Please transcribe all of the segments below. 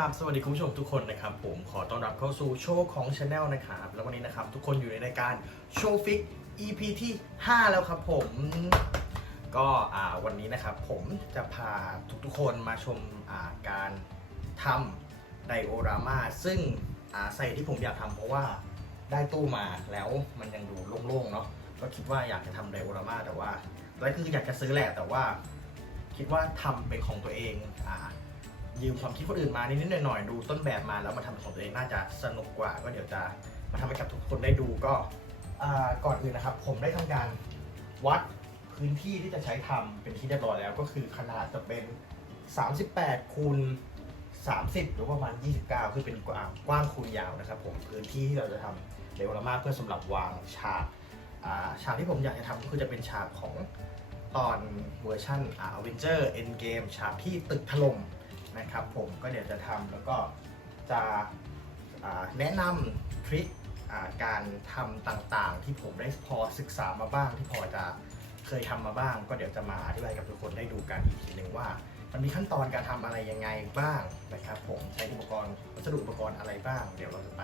ราบสวัสดีคุณผู้ชมทุกคนนะครับ ผมขอต้อนรับเข้าสู่โชว์ของ Channel นะครับ แล้ววันนี้นะครับ ทุกคนอยู่ในรายการโชว์ฟิก EP ที่ 5 แล้วครับผม ก็วันนี้นะครับ ผมจะพาทุกๆคนมาชมาการทำไดโอรามาซึ่งอ่าใส่ที่ผมอยากทำเพราะว่าได้ตู้มาแล้วมันยังดูโล่งๆเนาะก็คิดว่าอยากจะทำไดโอรามาแต่ว่าแรกคืออยากจะซื้อแหละแต่ว่า คิดว่าทำเป็นของตัวเองอ่า ยืมความคิดคนอื่นมานิดๆหน่อยๆดูต้นแบบมาแล้วมาทำของตัวเองน่าจะสนุกกว่า ก็เดี๋ยวจะมาทำให้กับทุกคนได้ดูก็อ่าก่อนอื่นนะครับ ผมได้ทำการวัดพื้นที่ที่จะใช้ทำเป็นที่เรียบร้อยแล้วก็คือขนาดจะเป็น 38คูณ30 หรือว่าประมาณ 29 คือเป็นกว้างกว้างคูณยาวนะครับ ผมพื้นที่ที่เราจะทำเดวลามาเพื่อสำหรับวางฉากฉากที่ผมอยากจะทำก็คือจะเป็นฉากของตอนเวอร์ชันอ่าอเวนเจอร์เอ็นเกมฉากที่ตึกถล่ม นะครับผมก็เดี๋ยวจะทำแล้วก็จะแนะนำทริคการทำต่างๆ ที่ผมได้พอศึกษามาบ้างที่พอจะเคยทำมาบ้าง ก็เดี๋ยวจะมาอธิบายกับทุกคนได้ดูกันอีกทีหนึ่งว่า มันมีขั้นตอนการทำอะไรยังไงบ้างนะครับ ผมใช้อุปกรณ์วัสดุอุปกรณ์อะไรบ้าง เดี๋ยวเราจะไป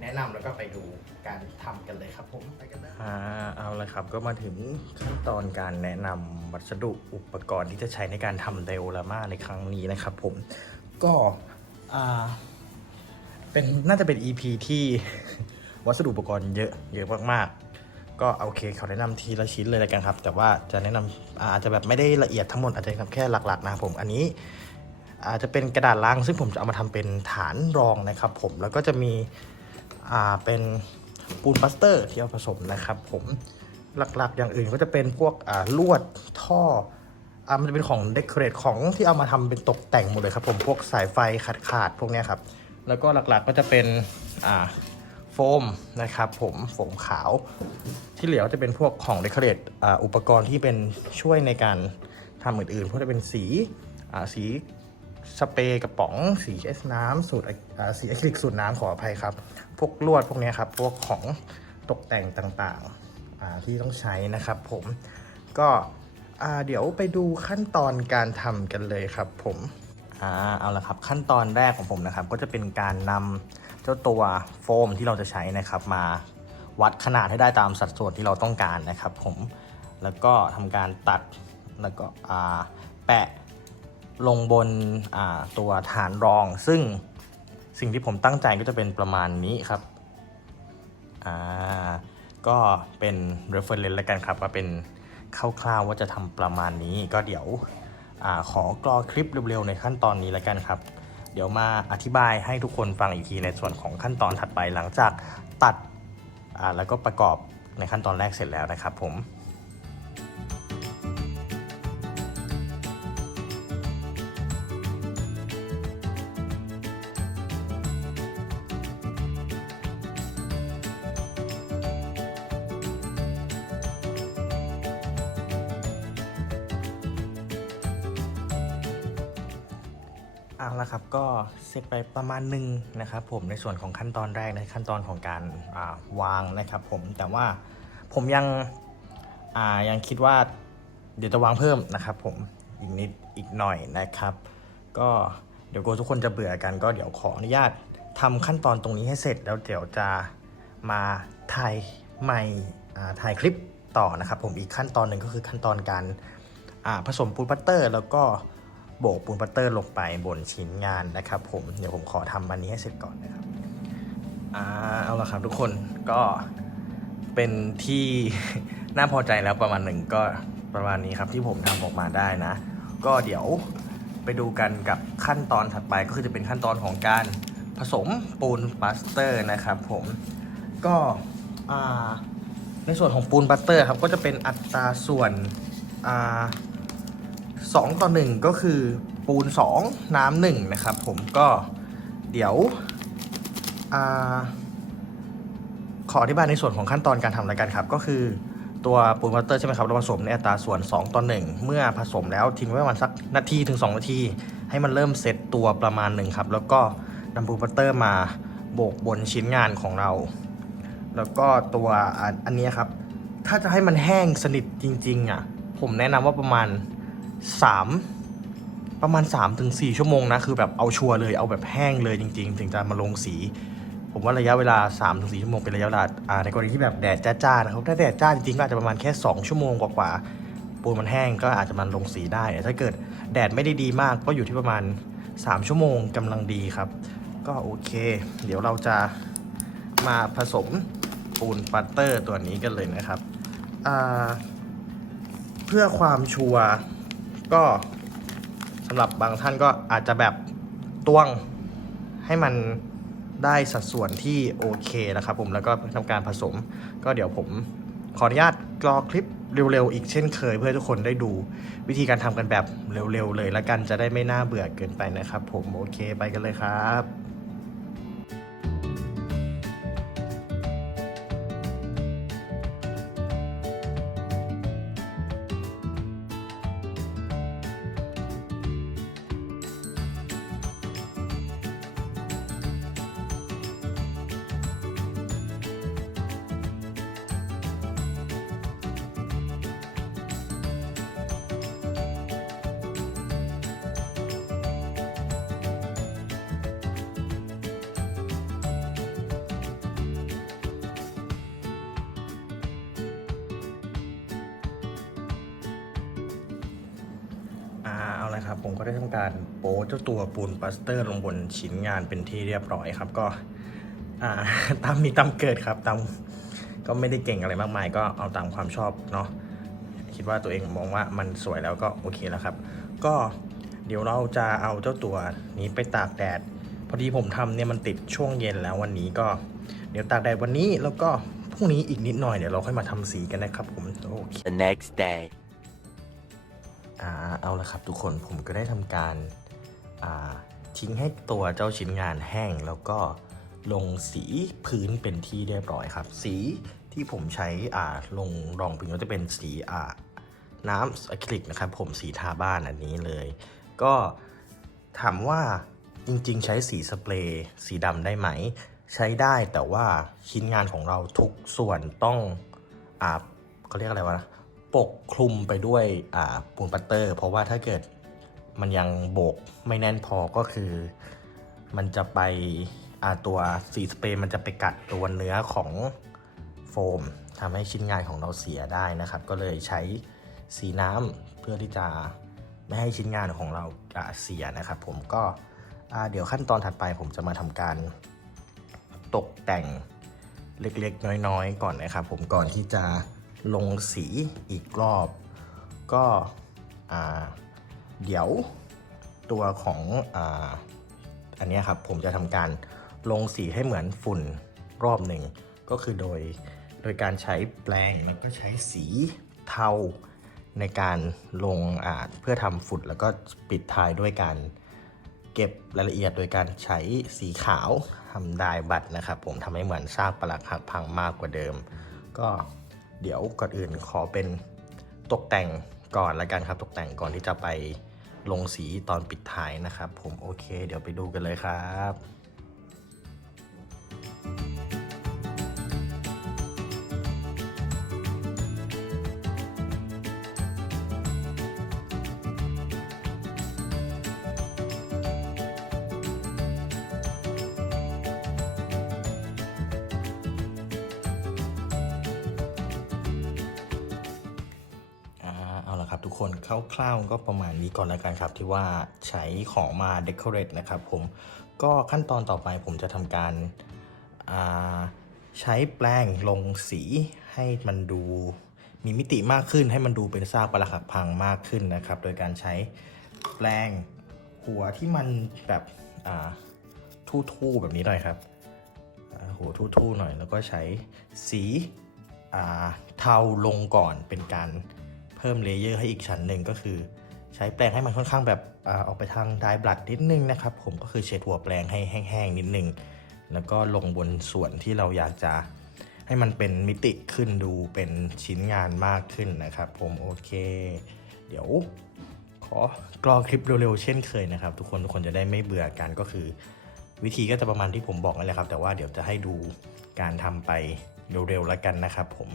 แนะนำแล้วก็ไปดูการทำกันเลยครับผมไปกันเลย อ่าเอาละครับก็มาถึงขั้นตอนการแนะนำวัสดุอุปกรณ์ที่จะใช้ในการทำไดโอรามาในครั้งนี้นะครับผม ก็อ่าเป็นน่าจะเป็น EP ที่ วัสดุอุปกรณ์เยอะเยอะมากๆ ก็โอเคเขาแนะนำทีละชิ้นเลยแล้วกันครับ แต่ว่าจะแนะนำอาอาจจะแบบไม่ได้ละเอียดทั้งหมดอาจจะแค่หลักๆนะครับผมอันนี้ อาจจะเป็นกระดาษลังซึ่งผมจะเอามาทำเป็นฐานรองนะครับผมแล้วก็จะมี อ่าเป็นปูนปลาสเตอร์ที่เอาผสมนะครับผมหลักๆ อย่างอื่นก็จะเป็นพวกอ่าลวดท่ออ่ามันจะเป็นของเดคอเรทของที่เอามาทำเป็นตกแต่งหมดเลยครับผมพวกสายไฟขาดขาดพวกนี้ครับแล้วก็หลักๆก็จะเป็นอ่าโฟมนะครับผมโฟมขาวที่เหลือจะเป็นพวกของเดคอเรทอ่าอุปกรณ์ที่เป็นช่วยในการทำอื่นๆพวกจะเป็นสีอ่าสี สเปรย์กระป๋องสีเอสน้ำสูตรอ่าสีอะคริลิกสูตรน้ำขออภัยครับ พวกลวดพวกนี้ครับ พวกของตกแต่งต่างๆที่ต้องใช้นะครับผมก็เดี๋ยวไปดูขั้นตอนการทำกันเลยครับผมอ่าเอาละครับขั้นตอนแรกของผมนะครับ ก็จะเป็นการนำเจ้าตัวโฟมที่เราจะใช้นะครับ มาวัดขนาดให้ได้ตามสัดส่วนที่เราต้องการนะครับ ผมแล้วก็ทำการตัดแล้วก็แปะ ลงบนตัวฐานรอง ซึ่งสิ่งที่ผมตั้งใจก็จะเป็นประมาณนี้ครับอ่าก็เป็น reference แล้วกันครับว่าเป็นคร่าวๆว่าจะทำประมาณนี้ก็เดี๋ยวอขอกรอคลิปเร็วๆในขั้นตอนนี้แล้วกันครับ เดี๋ยวมาอธิบายให้ทุกคนฟังอีกทีในส่วนของขั้นตอนถัดไปหลังจากตัดแล้วก็ประกอบในขั้นตอนแรกเสร็จแล้วนะครับผม เอาละครับก็เสร็จไปประมาณหนึ่งนะครับผมในส่วนของขั้นตอนแรกในขั้นตอนของการาวางนะครับผมแต่ว่าผมยังยังคิดว่าเดี๋ยวจะวางเพิ่มนะครับผมอีกนิดอีกหน่อยนะครับ ก็เดี๋ยวกลัวทุกคนจะเบื่อกันก็เดี๋ยวขออนุญาตทำขั้นตอนตรงนี้ให้เสร็จแล้วเดี๋ยวจะมาถ่ายใหม่ถ่ายคลิปต่อนะครับผมอีกขั้นตอนหนึ่งก็คือขั้นตอนการผสมปูนปัตเตอร์ แล้วก็ โบกปูนปัตเตอร์ลงไปบนชิ้นงานนะครับ ผมเดี๋ยวผมขอทำอันนี้ให้เสร็จก่อนนะครับอ่าเอาละครับทุกคนก็เป็นที่ น่าพอใจแล้วประมาณหนึ่งก็ประมาณนี้ครับที่ผมทำออกมาได้นะ ก็เดี๋ยวไปดูกันกับขั้นตอนถัดไปก็คือจะเป็นขั้นตอนของการผสมปูนปลาสเตอร์นะครับผมก็ในส่วนของปูนบัตเตอร์ครับก็จะเป็นอัตราส่วน อ่าสองต่อหนึ่งก็คือปูน 2 น้ำหนึ่งนะครับ ผมก็เดี๋ยวอขออธิบายในส่วนของขั้นตอนการทำแล้วกันครับ ก็คือตัวปูนบัตเตอร์ใช่ไหมครับ เราผสมในอัตราส่วน 2 ต่อ 1 เมื่อผสมแล้วทิ้งไว้ประมาณสักนาทีถึง 2 นาที ให้มันเริ่มเซตตัวประมาณหนึ่งครับ แล้วก็นำปูนบัตเตอร์มาโบกบนชิ้นงานของเรา แล้วก็ตัวอันนี้ครับ ถ้าจะให้มันแห้งสนิทจริงๆอะผมแนะนำว่าประมาณ 3 ประมาณ 3-4 ชั่วโมงนะ คือแบบเอาชัวร์เลยเอาแบบแห้งเลยจริง ๆ ถึงจะมาลงสี ผมว่าระยะเวลา 3-4 ชั่วโมงเป็นระยะเวลาในกรณีที่แบบแดดจ้าๆนะครับถ้าแดดจ้าจริงๆก็อาจจะประมาณแค่ 2 ชั่วโมงกว่าๆปูนมันแห้งก็อาจจะมันลงสีได้ ถ้าเกิดแดดไม่ได้ดีมากก็อยู่ที่ประมาณ 3 ชั่วโมงกำลังดีครับ ก็โอเค เดี๋ยวเราจะมาผสมปูนปัตเตอร์ตัวนี้กันเลยนะครับ เพื่อความชัวร์ ก็สำหรับบางท่านก็อาจจะแบบตวงให้มันได้สัดส่วนที่โอเคนะครับผมแล้วก็ทำการผสม ก็เดี๋ยวผมขออนุญาตกรอคลิปเร็วๆ อีกเช่นเคยเพื่อทุกคนได้ดูวิธีการทำกันแบบเร็วๆ เลยละกันจะได้ไม่น่าเบื่อเกินไปนะครับผมโอเคไปกันเลยครับ ผมก็ได้ทำการโป๊เจ้าตัวปูนปลาสเตอร์ลงบนชิ้นงานเป็นที่เรียบร้อยครับ ก็ตามมีตามเกิดครับตามก็ไม่ได้เก่งอะไรมากมาย ก็เอาตามความชอบเนาะคิดว่าตัวเองมองว่ามันสวยแล้วก็โอเคแล้วครับ ก็เดี๋ยวเราจะเอาเจ้าตัวนี้ไปตากแดด พอดีผมทำเนี่ยมันติดช่วงเย็นแล้ววันนี้ก็ เดี๋ยวตากแดดวันนี้แล้วก็พรุ่งนี้อีกนิดหน่อยเดี๋ยวเราค่อยมาทำสีกันนะครับผมโอเค The next day. อ่าเอาละครับทุกคนผมก็ได้ทำการอ่าทิ้งให้ตัวเจ้าชิ้นงานแห้งแล้วก็ลงสีพื้นเป็นที่เรียบร้อยครับ สีที่ผมใช้อ่าลงรองพื้นก็จะเป็นสีอ่าน้ำอะคริลิกนะครับ ผมสีทาบ้านอันนี้เลย ก็ถามว่าจริงๆ ใช้สีสเปรย์สีดำได้ไหม ใช้ได้แต่ว่าชิ้นงานของเราทุกส่วนต้องอาเขาเรียกอะไรวะ ปกคลุมไปด้วยปูนปัตเตอร์ เพราะว่าถ้าเกิดมันยังโบกไม่แน่นพอก็คือ มันจะไปตัวสีสเปรย์มันจะไปกัดตัวเนื้อของโฟมทำให้ชิ้นงานของเราเสียได้นะครับ ก็เลยใช้สีน้ำเพื่อที่จะไม่ให้ชิ้นงานของเราเสียนะครับ ผมก็เดี๋ยวขั้นตอนถัดไปผมจะมาทำการตกแต่งเล็กๆ น้อยๆ ก่อนนะครับ ผมก่อนที่จะ ลงสีอีกรอบ ก็เดี๋ยวตัวของออันนี้ครับผมจะทำการลงสีให้เหมือนฝุ่นรอบหนึ่ง ก็คือโดยโดยการใช้แปรงแล้วก็ใช้สีเทาในการลงอาเพื่อทำฝุ่นแล้วก็ปิดท้ายด้วยการเก็บรายละเอียดโดยการใช้สีขาวทำได้บัตรนะครับ ผมทำให้เหมือนซากปลักหักพังมากกว่าเดิม ก็ เดี๋ยวก่อนอื่นขอเป็นตกแต่งก่อนละกันครับ ตกแต่งก่อนที่จะไปลงสีตอนปิดท้ายนะครับ ผมโอเค เดี๋ยวไปดูกันเลยครับ ร่าวๆก็ประมาณนี้ก่อนแล้วกันครับ ที่ว่าใช้ของมา decorate นะครับผมก็ขั้นตอนต่อไปผมจะทำการใช้แปรงลงสีให้มันดูมีมิติมากขึ้นให้มันดูเป็นซากปรักหักพังมากขึ้นนะครับ โดยการใช้แปรงหัวที่มันแบบทู่ๆแบบนี้หน่อยครับหัวทู่ๆหน่อยแล้วก็ใช้สีเทาลงก่อนเป็นการ พิ่มเลเยอร์ให้อีกชั้นหนึ่งก็คือ ใช้แปรงให้มันค่อนข้างแบบอออกไปทางดายบลัดนิดนึงนะครับ ผมก็คือเช็ดหัวแปรงให้แห้งๆนิดนึง แล้วก็ลงบนส่วนที่เราอยากจะให้มันเป็นมิติขึ้นดูเป็นชิ้นงานมากขึ้นนะครับ ผมโอเค เดี๋ยวขอกรอคลิปเร็วๆเช่นเคยนะครับ ทุกคนทุกคนจะได้ไม่เบื่อกันก็คือ วิธีก็จะประมาณที่ผมบอกนั่นแหละครับ แต่ว่าเดี๋ยวจะให้ดูการทำไปเร็วๆแล้วกันนะครับผม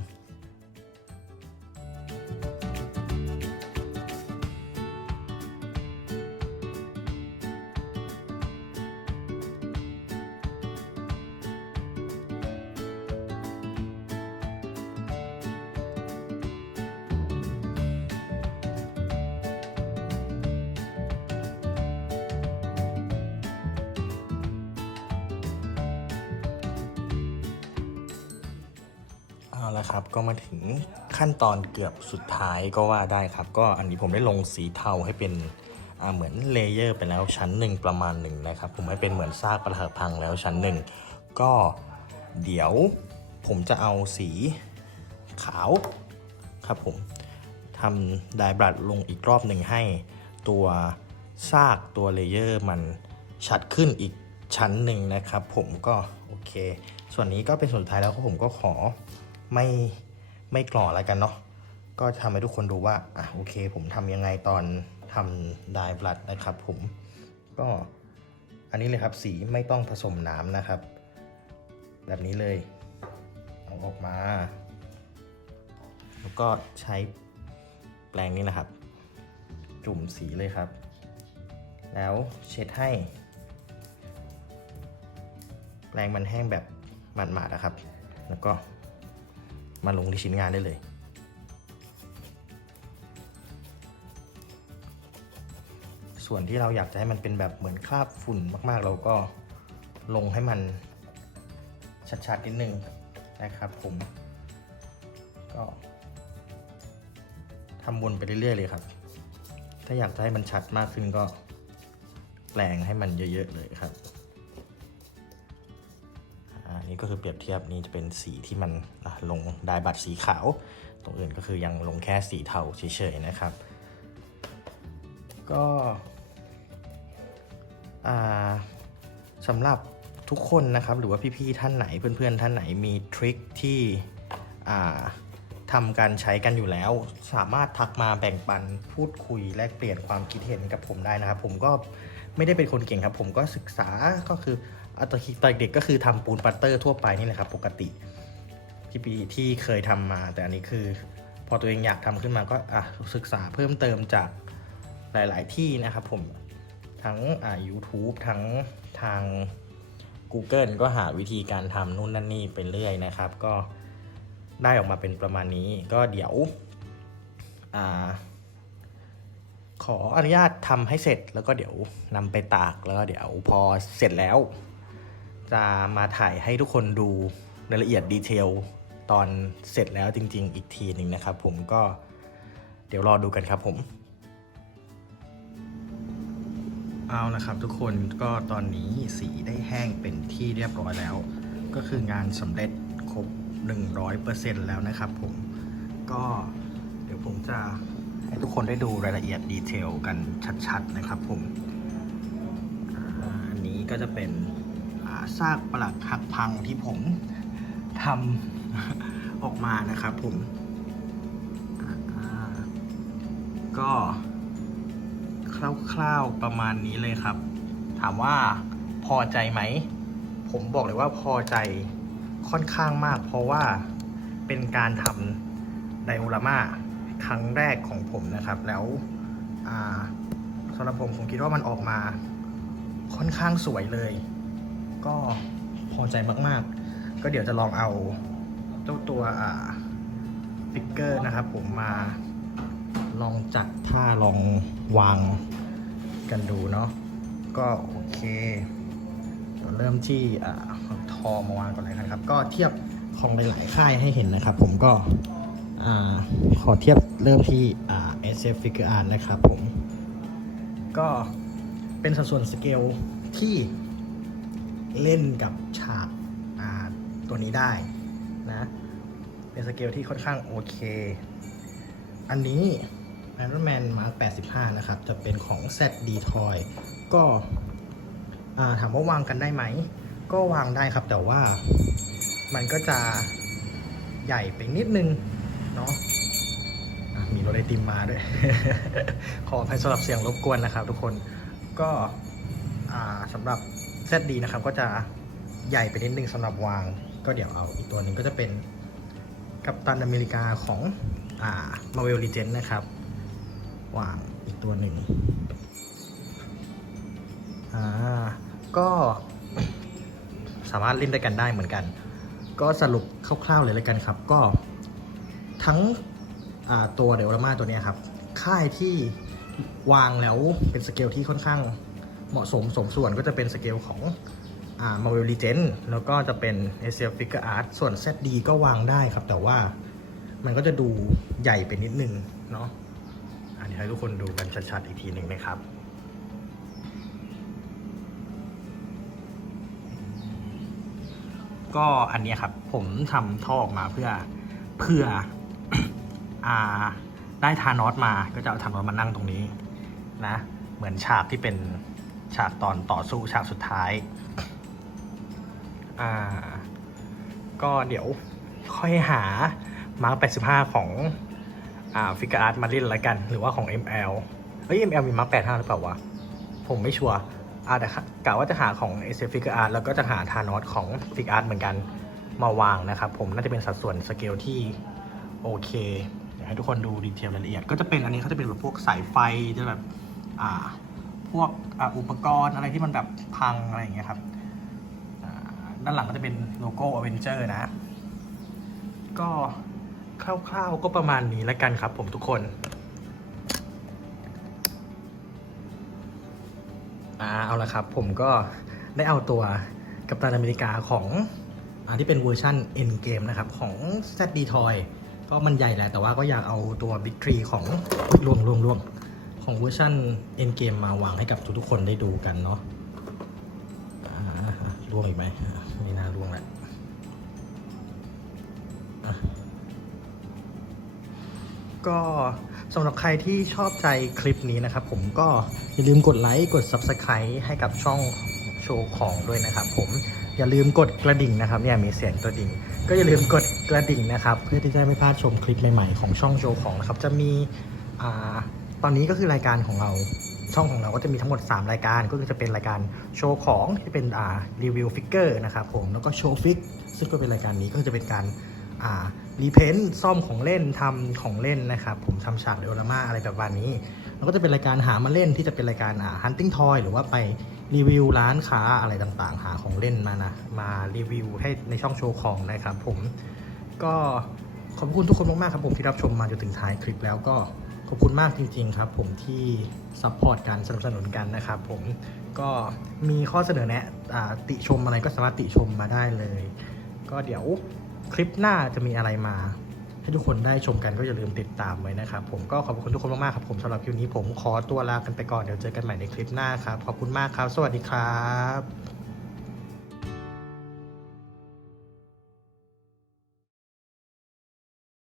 ละครับ ก็มาถึงขั้นตอนเกือบสุดท้ายก็ว่าได้ครับ ก็อันนี้ผมได้ลงสีเทาให้เป็นเหมือนเลเยอร์ไปแล้วชั้นหนึ่งประมาณหนึ่งนะครับ ผมให้เป็นเหมือนซากปรักพังแล้วชั้นหนึ่งก็เดี๋ยวผมจะเอาสีขาวครับผมทำไดบรัดลงอีกรอบหนึ่งให้ตัวซากตัวเลเยอร์มันชัดขึ้นอีกชั้นหนึ่งนะครับ ผมก็โอเค ส่วนนี้ก็เป็นส่วนสุดท้ายแล้วก็ผมก็ขอ ไม่ไม่กรอแล้วกันเนาะก็ทำให้ทุกคนดูว่าอะโอเค ผมทำยังไงตอนทำไดบลัดนะครับ ผมก็อันนี้เลยครับสีไม่ต้องผสมน้ำนะครับ แบบนี้เลย เอาออกมา แล้วก็ใช้แปรงนี้นะครับ จุ่มสีเลยครับ แล้วเช็ดให้ แปรงมันแห้งแบบหมาดๆนะครับ แล้วก็ มาลงที่ชิ้นงานได้เลย ส่วนที่เราอยากจะให้มันเป็นแบบเหมือนคราบฝุ่นมากๆ เราก็ลงให้มันชัดๆนิดนึงนะครับผมก็ทำวนไปเรื่อยๆเลยครับ ถ้าอยากจะให้มันชัดมากขึ้นก็แปลงให้มันเยอะๆเลยครับ นี้ก็คือเปรียบเทียบนี่จะเป็นสีที่มันลงได้บัตรสีขาว ตรงอื่นก็คือยังลงแค่สีเทาเฉยๆนะครับ ก็สำหรับทุกคนนะครับ หรือว่าพี่ๆท่านไหนเพื่อนๆท่านไหนมีทริคที่ทำการใช้กันอยู่แล้ว สามารถทักมาแบ่งปันพูดคุยแลกเปลี่ยนความคิดเห็นกับผมได้นะครับ ผมก็ไม่ได้เป็นคนเก่งครับ ผมก็ศึกษาก็คือ อะตอนตอนเด็กก็คือทำปูนปัตเตอร์ทั่วไปนี่แหละครับ ปกติที่ปีที่เคยทำมา แต่อันนี้คือ พอตัวเองอยากทำขึ้นมาก็อะศึกษาเพิ่มเติมจากหลาย ๆ ที่นะครับผมทั้งอ่า YouTube ทั้งทาง Google ก็หาวิธีการทำนู่นนั่นนี่ไปเรื่อยนะครับ ก็ได้ออกมาเป็นประมาณนี้ ก็เดี๋ยวอ่าขออนุญาตทำให้เสร็จแล้วก็เดี๋ยวนำไปตากแล้วก็เดี๋ยวพอเสร็จแล้ว จะมาถ่ายให้ทุกคนดูรายละเอียดดีเทลตอนเสร็จแล้วจริง ๆ อีกทีหนึ่งนะครับ ผมก็เดี๋ยวรอดูกันครับผม เอาละครับทุกคนก็ตอนนี้สีได้แห้งเป็นที่เรียบร้อยแล้ว ก็คืองานสำเร็จครบ 100%แล้วนะครับผมก็เดี๋ยวผมจะให้ทุกคนได้ดูรายละเอียดดีเทลกันชัด ๆ นะครับผม อันนี้ก็จะเป็น ซากปลักหักพังที่ผมทำออกมานะครับผมก็คร่าวๆประมาณนี้เลยครับ ถามว่าพอใจไหม ผมบอกเลยว่าพอใจค่อนข้างมาก เพราะว่าเป็นการทำไดโอรามาครั้งแรกของผมนะครับ แล้วสำหรับผมผมคิดว่ามันออกมาค่อนข้างสวยเลย ก็พอใจมากๆ ก็เดี๋ยวจะลองเอาเจ้าตัวอ่าฟิกเกอร์นะครับผมมาลองจัดท่าลองวางกันดูเนาะก็โอเคเริ่มที่อ่าเอาทอมาวางก่อนเลยนะครับ ก็เทียบของหลายๆค่ายให้เห็นนะครับ ผมก็อ่าขอเทียบเริ่มที่อ่า SF Figure Art นะครับผม ก็เป็นสัดส่วนสเกลที่ เล่นกับฉากาตัวนี้ได้นะเป็นสเกลที่ค่อนข้างโอเค อันนี้ Iron Man Mark 85 นะครับ จะเป็นของ ZD Toy ก็ถามว่าวางกันได้ไหม ก็วางได้ครับแต่ว่ามันก็จะใหญ่ไปนิดนึง เนาะะมีรถไอติมมาด้วย ขออภัยสำหรับเสียงรบกวนนะครับทุกคนก็สำหรับ ZD นะครับก็จะใหญ่ไปนิดนึงสำหรับวาง ก็เดี๋ยวเอาอีกตัวหนึ่งก็จะเป็นกัปตันอเมริกาของอ่า Marvel Legends นะครับ วางอีกตัวหนึ่งอ่าก็สามารถเล่นด้วยกันได้เหมือนกัน ก็สรุปคร่าวๆเลยแล้วกันครับ ก็ทั้งอ่าตัวเดลรามาตัวนี้ครับ ค่ายที่วางแล้วเป็นสเกลที่ค่อนข้าง เหมาะสมสมส่วนก็จะเป็นสเกลของอ่า Marvel Legends แล้วก็จะเป็น SF Figure Art ส่วน ZD ก็วางได้ครับ แต่ว่ามันก็จะดูใหญ่ไปนิดนึงเนาะอันนี้ให้ทุกคนดูกันชัดๆอีกทีหนึ่งนะครับก็อันนี้ครับผมทำท่อออกมาเพื่อเพื่ออ่าได้ทานอสมาก็จะเอาทานอสมานั่งตรงนี้นะ เหมือนฉากที่เป็น ฉากตอนต่อสู้ฉากสุดท้าย อ่า ก็เดี๋ยวค่อยหามาร์ค85 ของอ่าฟิกอาร์ตมาเล่นละกัน หรือว่าของ ML เฮ้ย ML มีมาร์ค85 หรือเปล่าวะ ผมไม่ชัวร์อ่าแต่กะว่าจะหาของ SF Figure Art แล้วก็จะหาทานอสของ Fig Art เหมือนกันมาวางนะครับ ผมน่าจะเป็นสัดส่วนสเกลที่โอเคเดี๋ยวให้ทุกคนดูดีเทลรายละเอียด ก็จะเป็นอันนี้เขาจะเป็นแบบพวกสายไฟจะแบบอ่า พวกอุปกรณ์อะไรที่มันแบบพังอะไรอย่างเงี้ยครับด้านหลังก็จะเป็นโลโก้ Avenger นะ ก็คร่าวๆก็ประมาณนี้แล้วกันครับผมทุกคนอาเอาละครับ ผมก็ได้เอาตัวกัปตันอเมริกาของอ่าที่เป็นเวอร์ชัน End Game นะครับ ของ ZD Toy ก็มันใหญ่แหละแต่ว่าก็อยากเอาตัว Big Tree ของอุ๊ยล่วงล่วงล่วง ของเวอร์ชัน End Game มาวางให้กับทุกๆคนได้ดูกันเนาะอ่าล่วงอีกไหมไม่น่าล่วงแหละอะก็สำหรับใครที่ชอบใจคลิปนี้นะครับ ผมก็อย่าลืมกดไลค์กด Subscribe ให้กับช่องโชว์ของด้วยนะครับ ผมอย่าลืมกดกระดิ่งนะครับเนี่ยมีเสียงกระดิ่ง ก็อย่าลืมกดกระดิ่งนะครับ เพื่อที่จะไม่พลาดชมคลิปใหม่ๆของช่องโชว์ของนะครับ จะมีอ่า ตอนนี้ก็คือรายการของเราช่องของเราก็จะมีทั้งหมด 3 รายการก็คือจะเป็นรายการโชว์ของที่เป็นอ่ารีวิวฟิกเกอร์นะครับผมแล้วก็โชว์ฟิกซึ่งก็เป็นรายการนี้ก็จะเป็นการอ่ารีเพนต์ซ่อมของเล่นทำของเล่นนะครับผมทำฉากเดโอรามาอะไรแบบว่านี้ แล้วก็จะเป็นรายการหามาเล่นที่จะเป็นรายการอ่า hunting toy หรือว่าไปรีวิวร้านค้าอะไรต่างๆ หาของเล่นมานะมารีวิวให้ในช่องโชว์ของนะครับผมก็ขอบคุณทุกคนมากๆครับผมที่รับชมมาจนถึงท้ายคลิปแล้วก็ ขอบคุณมากจริงๆครับผมที่ซัพพอร์ตกันสนับสนุนกันนะครับผมก็มีข้อเสนอแนะติชมอะไรก็สามารถติชมมาได้เลย ก็เดี๋ยวคลิปหน้าจะมีอะไรมา ให้ทุกคนได้ชมกันก็อย่าลืมติดตามไว้นะครับผมก็ขอบคุณทุกคนมากๆครับผมสำหรับคลิปนี้ผมขอตัวลากันไปก่อนเดี๋ยวเจอกันใหม่ในคลิปหน้าครับขอบคุณมากครับ สวัสดีครับ